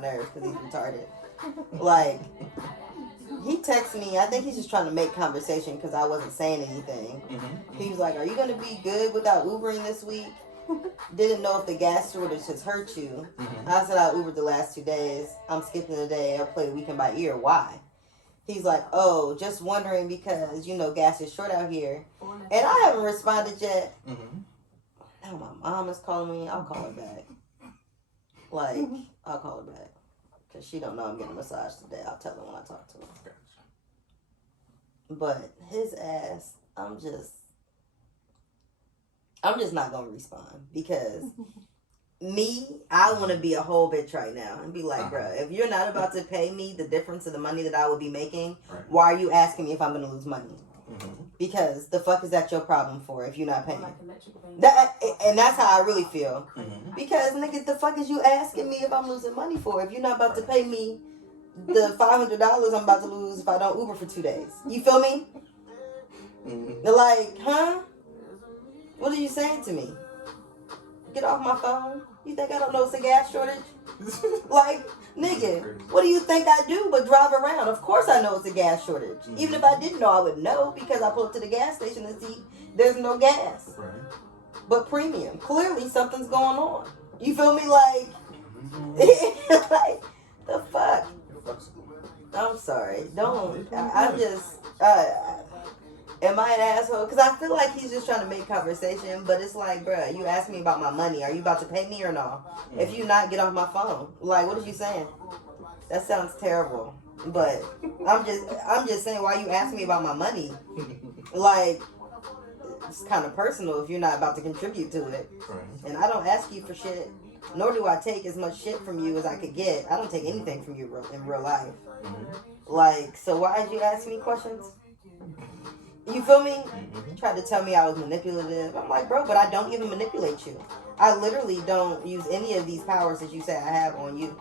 nerves because he's retarded. Like, he texted me. I think he's just trying to make conversation because I wasn't saying anything. He was like, "Are you gonna be good without Ubering this week?" Didn't know if the gas shortage has hurt you. I said I Ubered the last 2 days. I'm skipping the day. I'll play the weekend by ear. Why? He's like, "Oh, just wondering because gas is short out here," and I haven't responded yet. Now my mom is calling me. I'll call her back. Like, I'll call her back because she don't know I'm getting a massage today. I'll tell her when I talk to her. But his ass, I'm just not gonna respond because I want to be a whole bitch right now and be like, bruh, if you're not about to pay me the difference of the money that I would be making, why are you asking me if I'm gonna lose money? Because the fuck is that your problem for if you're not paying? And that's how I really feel. Because nigga, the fuck is you asking me if I'm losing money for if you're not about to pay me the $500 I'm about to lose if I don't Uber for 2 days? You feel me? They're like, huh? What are you saying to me? Get off my phone. You think I don't know it's a gas shortage? Like, nigga, what do you think I do but drive around? Of course I know it's a gas shortage. Even if I didn't know, I would know because I pull up to the gas station and see there's no gas. But premium. Clearly something's going on. You feel me? Like, like, the fuck? I'm sorry. I'm just... am I an asshole? Because I feel like he's just trying to make conversation, but it's like, bruh, you asked me about my money. Are you about to pay me or no? If you not, get off my phone. Like, what are you saying? That sounds terrible. But I'm just saying, why you asking me about my money? Like, it's kind of personal if you're not about to contribute to it. And I don't ask you for shit, nor do I take as much shit from you as I could get. I don't take anything from you in real life. Like, so why did you ask me questions? You feel me? Tried to tell me I was manipulative. I'm like, bro, but I don't even manipulate you. I literally don't use any of these powers that you say I have on you.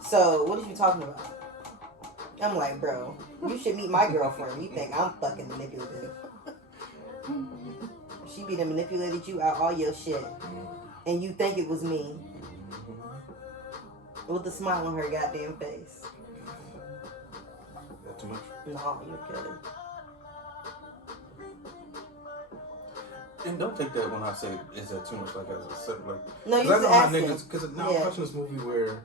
So, what are you talking about? I'm like, bro, you should meet my girlfriend. You think I'm fucking manipulative. She be done manipulated you out all your shit. And you think it was me. With a smile on her goddamn face. That too much? No, you're kidding. And don't take that when I say, is that too much, like as a separate, like... No, you just just ask him. Because now I'm watching this movie where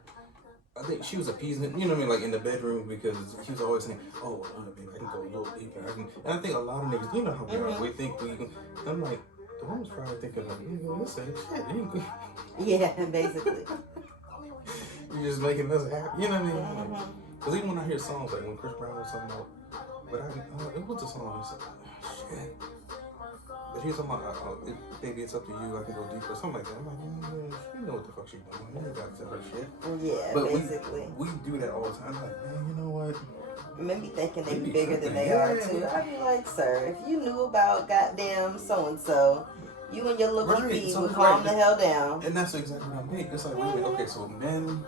I think she was appeasing him, you know what I mean, like in the bedroom, because he was always saying, oh, baby, I can go a little deeper. And I think a lot of niggas, you know how we are, we think we can... I'm like, the woman's probably thinking, like, nigga, this ain't shit. Yeah, basically. You're just making us happy, you know what I mean? Because even when I hear songs, like when Chris Brown was talking about, it was a song, he said, shit. But he was talking about, baby, it's up to you, I can go deeper, something like that. I'm like, you know what the fuck she doing, you ain't got to tell her shit. Yeah, but basically. We do that all the time, like, man, you know what? Men be thinking they be bigger than they are, too. I be like, sir, if you knew about goddamn so-and-so, you and your little pee would calm the hell down. And that's exactly what I mean. It's like, women, okay, so men,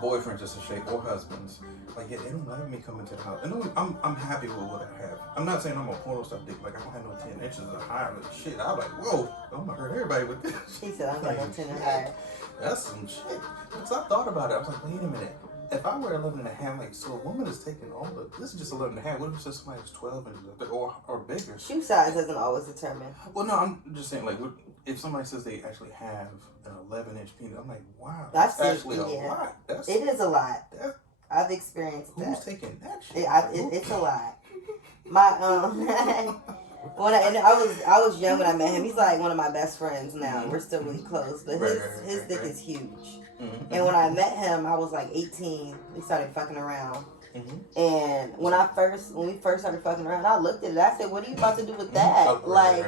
boyfriends, just to shake, or husbands, like, yeah, they don't let me come into the house. And I'm happy with what I have. I'm not saying I'm a porno stuff dick, like, I don't have no 10 inches of higher, like, shit. I'm like, whoa, I'm gonna hurt everybody with this. He said, I'm gonna 10 and higher. That's some shit. Because I thought about it. I was like, wait a minute. If I wear 11 and a half, like, so a woman is taking all the, this is just 11 and a half. What if it's just somebody who's 12 and or bigger? Shoe size doesn't always determine. Well, no, I'm just saying, like, if somebody says they actually have an 11-inch penis, I'm like, wow, that's actually a lot. It is a lot. I've experienced that. Who's taking that shit? It's a lot. My I was young when I met him. He's like one of my best friends now. We're still really close, but his dick is huge. And when I met him, I was like 18. We started fucking around. And when we first started fucking around, I looked at it. I said, "What are you about to do with that? Like,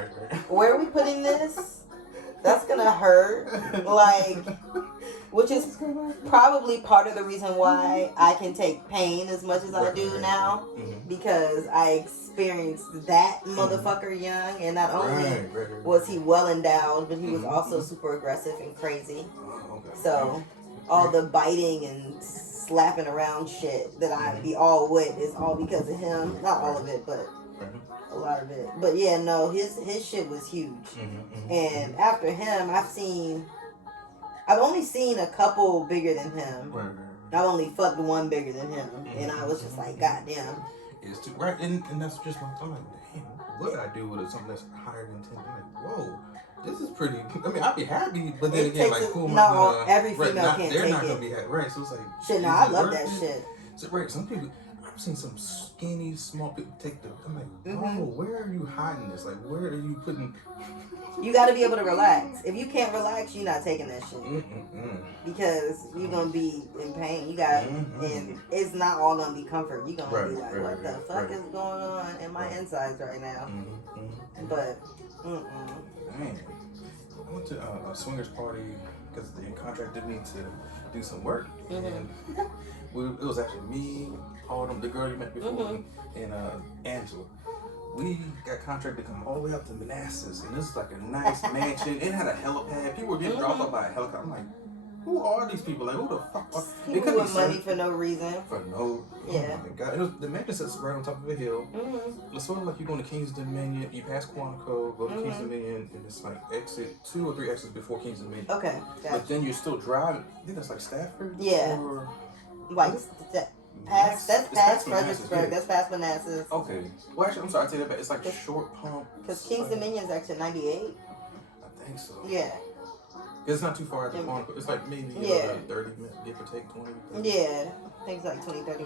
where are we putting this? That's gonna hurt." Like, which is probably part of the reason why I can take pain as much as I do now, because I experienced that motherfucker young, and not only was he well endowed, but he was also super aggressive and crazy. So all the biting and slapping around shit that I be all with is all because of him. Not all of it, but a lot of it. But yeah, no, his shit was huge. And after him, I've only seen a couple bigger than him. Right. I've only fucked one bigger than him, and I was just like, goddamn. It's too right, and that's just my thought. Like, damn, what would I do with something that's higher than 10? I'm like, whoa, this is pretty. I mean, I'd be happy, but then again, like, who am I gonna? Every female right, can't they're take not it. gonna be happy, right? So it's like, Shit, no, I love that shit. So, right, some people. I've seen some skinny, small people take the. I'm like, bro, where are you hiding this? Like, where are you putting? You got to be able to relax. If you can't relax, you're not taking that shit. Because you're going to be in pain. You got and it's not all going to be comfent. You're going to be like, what the fuck is going on in my insides right now? But, Man, I went to a swingers party because they contracted me to do some work. And it was actually me, Autumn, the girl you met before, and Angela. We got contracted to come all the way up to Manassas, and this is like a nice mansion. It had a helipad. People were getting dropped off by a helicopter. I'm like, who are these people? Like, who the fuck are people with money for no reason? For no, yeah. Oh my God. The mansion sits right on top of a hill. It's sort of like you're going to King's Dominion. You pass Quantico, go to King's Dominion, and it's like exit 2 or 3 exits before King's Dominion. Okay, gotcha. But then you're still driving. I think that's like Stafford. Yeah. Or, like that's past Fredericksburg. That's past Manassas. Okay. Well, actually, I'm sorry. I take that back. It's like Short Pump. Because King's Dominion is actually 98. I think so. Yeah. It's not too far at the Quantico. It's like maybe 30 minutes, give or take 20. 30. Yeah. I think it's like 20, 30.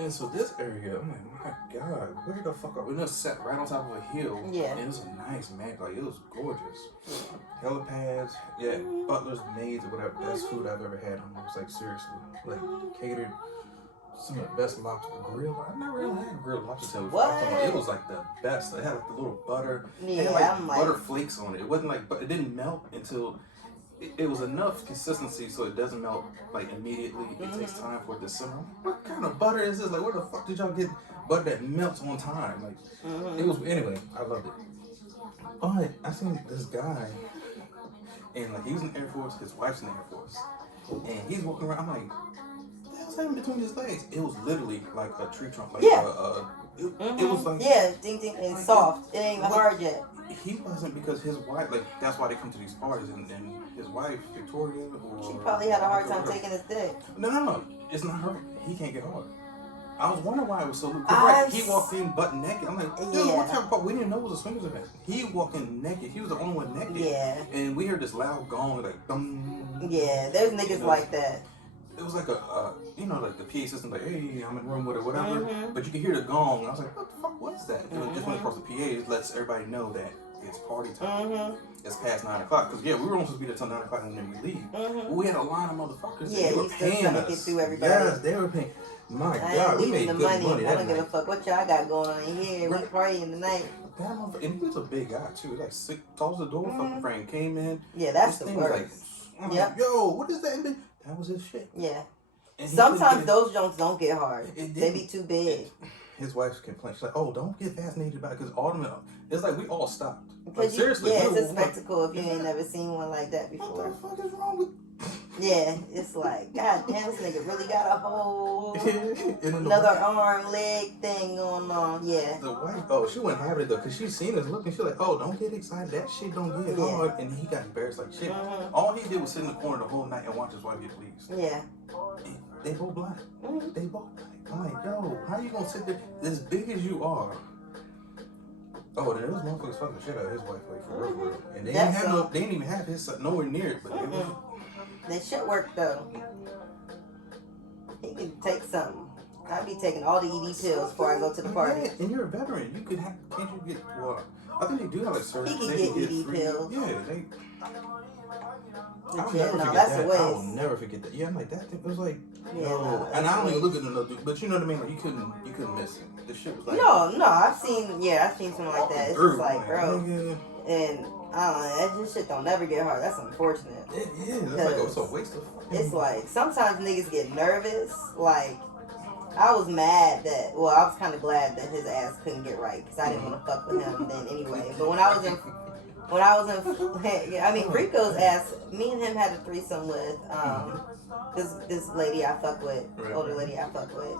And so this area, I'm like, my God, where the fuck are we? It's set right on top of a hill. Yeah. And it's a nice man. Like, it was gorgeous. Helipads, butlers, maids, or whatever. Best food I've ever had. Almost like seriously, like catered. Some of the best lobster grill. I've never really had grilled lobster before. What? It was like the best. It had like the little butter. Yeah, it had like butter flakes on it. It wasn't like, but it didn't melt until it was enough consistency so it doesn't melt like immediately. It takes time for it to simmer. What kind of butter is this? Like, where the fuck did y'all get butter that melts on time? Like, it was, anyway, I loved it. But I seen this guy, and like, he was in the Air Force, his wife's in the Air Force, and he's walking around. I'm like, in between his legs, it was literally like a tree trunk. Like it was like ding ding and like soft. It ain't even hard yet. He wasn't, because his wife, like, that's why they come to these parties, and his wife Victoria, she probably had a hard time taking his dick. No, it's not her. He can't get hard. I was wondering why it was so lucrative. He walked in butt naked. I'm like, dude, what type of part? We didn't know it was a swingers event. He walked in naked. He was the only one naked. Yeah. And we heard this loud gong, like, dum. Yeah, there's niggas like that. It was like like the PA system, like, hey, I'm in the room with it, whatever. But you could hear the gong. I was like, what the fuck was that? It just went across the PA. It lets everybody know that it's party time. It's past 9 o'clock. Because, we were only supposed to be there till 9 o'clock and then we leave. But we had a line of motherfuckers. Yeah, they were paying us. Get through everybody. Yes, they were paying. My God, we made good money. I don't give a fuck what y'all got going on here. We partying tonight. That motherfucker, and he was a big guy, too. Like, 6 tall as the door. Fucking frame came in. Yeah, that's the worst. Like, yo, what is that? That was his shit. Yeah. Sometimes those joints don't get hard. They be too big. His wife complained. She's like, "Oh, don't get fascinated about it, because it's like we all stopped." Like, seriously, it's a spectacle if you ain't never seen one like that before. What the fuck is wrong with? Yeah, it's like, God damn, this nigga really got a whole another arm, leg thing going on. Yeah. The wife, she wouldn't have it though, because she's seen us looking. She's like, "Oh, don't get excited. That shit don't get hard." And he got embarrassed like shit. All he did was sit in the corner the whole night and watch his wife get pleased. Yeah. They both blind. They both blind. I'm like, yo, how you gonna sit there as big as you are? Oh, there was motherfuckers fucking shit out of his wife, like, for real. And they didn't even have his son nowhere near it, but they was. That shit work though. He can take something. I be taking all the ED pills before I go to the party. Yeah, and you're a veteran. You could have. Can't you get? Well, I think they do have like certain. He can get ED pills. Yeah, they. I'll never forget that. I will never forget that. Yeah, I'm like, that thing was like, and I don't even look at another dude, but you know what I mean? Like, you couldn't miss it. The shit was like, no, I've seen something like that. It's just like, bro, and I don't know, that shit don't never get hard. That's unfortunate. It is. It's like, it's a waste of fucking. It's like, sometimes niggas get nervous. Like, I was mad that, I was kind of glad that his ass couldn't get right, because I didn't want to fuck with him then anyway. But when I was in Rico's ass, me and him had a threesome with this lady I fuck with, older lady I fuck with.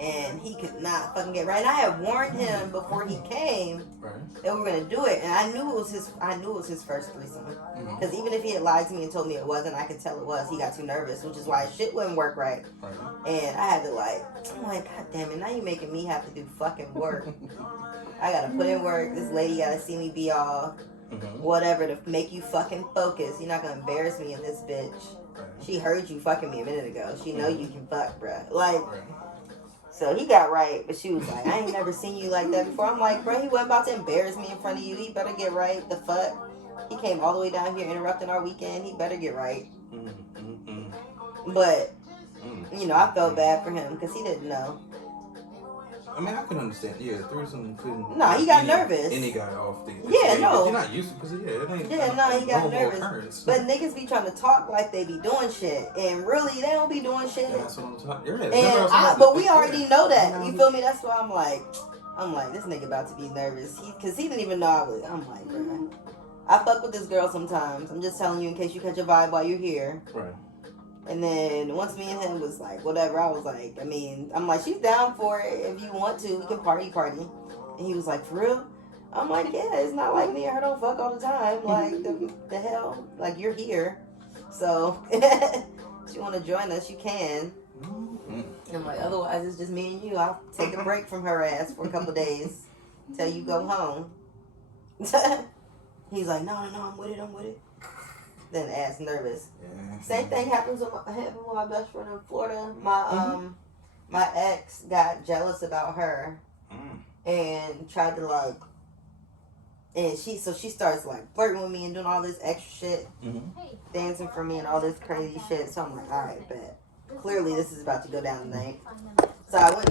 and he could not fucking get right. And I had warned him before he came Right. that we were gonna do it, and I knew it was his. I knew it was his first threesome, because even if he had lied to me and told me it wasn't, I could tell it was. He got too nervous, which is why his shit wouldn't work right. Right. And I had to I'm like, God damn it! Now you making me have to do fucking work. I gotta put in work. This lady gotta see me be all whatever to make you fucking focus. You're not gonna embarrass me in this bitch. She heard you fucking me a minute ago. She know you can fuck, bruh. Like. So he got right, but she was like, I ain't never seen you like that before. I'm like, bro, he wasn't about to embarrass me in front of you. He better get right. The fuck? He came all the way down here interrupting our weekend. He better get right. But, you know, I felt bad for him because he didn't know. I mean, I can understand. Yeah, threesome couldn't. No, he got nervous. Any guy off the. Yeah, no. You're not used to because it ain't. Yeah, no, he got nervous. Occurrence. But niggas be trying to talk like they be doing shit, and really they don't be doing shit. Yeah, that's what I'm talking. But we already know that. You feel me? That's why I'm like, this nigga about to be nervous. Because he didn't even know I was. I'm like, bro, I fuck with this girl sometimes. I'm just telling you in case you catch a vibe while you're here. Right. And then once me and him was like, whatever, I was like, I mean, I'm like, she's down for it. If you want to, we can party. And he was like, for real? I'm like, yeah, it's not like me and her don't fuck all the time. Like, the hell? Like, you're here. So, if you want to join us, you can. And I'm like, otherwise, it's just me and you. I'll take a break from her ass for a couple days till you go home. He's like, no, I'm with it. Then ass nervous. Yeah. Same thing happened with my best friend in Florida. My ex got jealous about her and tried to and she starts flirting with me and doing all this extra shit, dancing for me and all this crazy shit. So I'm like, all right, bet. Clearly this is about to go down tonight. So I went.